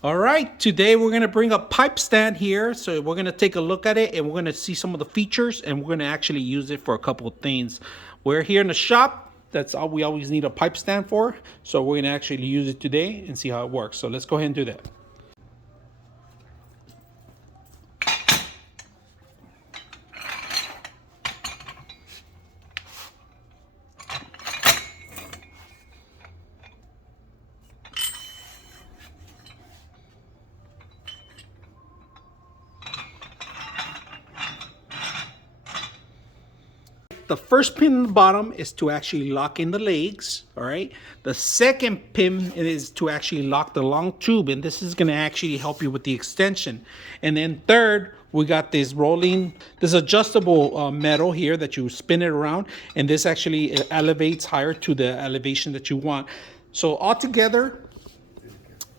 All right, today we're gonna bring a pipe stand here. So we're gonna take a look at it and we're gonna see some of the features and we're gonna actually use it for a couple of things. We're here in the shop. That's all we always need a pipe stand for. So we're gonna actually use it today and see how it works. So let's go ahead and do that. The first pin in the bottom is to actually lock in the legs. All right. The second pin is to actually lock the long tube, and this is going to actually help you with the extension. And then third, we got this adjustable metal here that you spin it around, and this actually elevates higher to the elevation that you want. So altogether,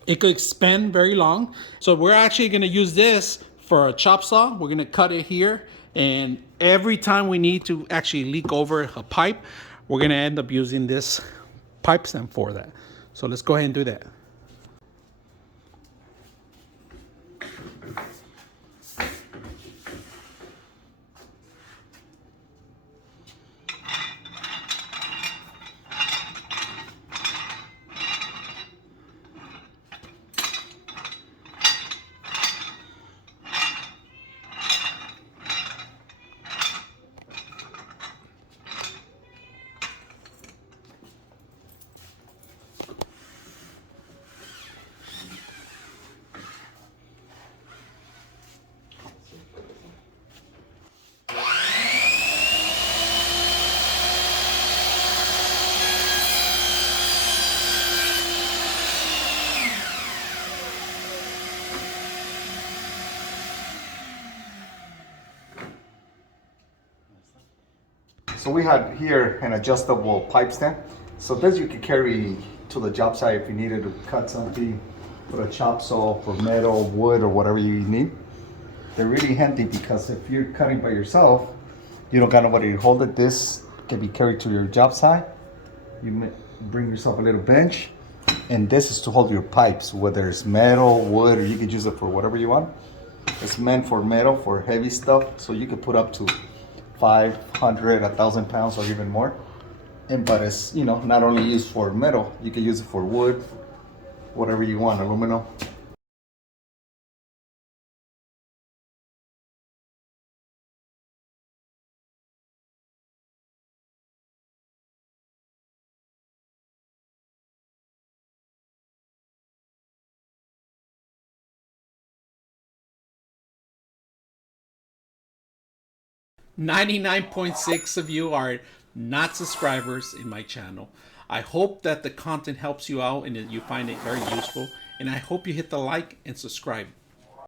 it could expand very long. So we're actually going to use this for a chop saw. We're going to cut it here, and every time we need to actually leak over a pipe, we're going to end up using this pipe stem for that. So let's go ahead and do that. So we had here an adjustable pipe stand. So this you can carry to the job site if you needed to cut something, put a chop saw for metal, wood, or whatever you need. They're really handy because if you're cutting by yourself, you don't got nobody to hold it. This can be carried to your job site. You bring yourself a little bench, and this is to hold your pipes, whether it's metal, wood, or you could use it for whatever you want. It's meant for metal, for heavy stuff, so you could put up to 500, 1,000 pounds, or even more. But it's, not only used for metal, you can use it for wood, whatever you want, aluminum. .6 of you are not subscribers in my channel. I hope that the content helps you out and that you find it very useful. And I hope you hit the like and subscribe.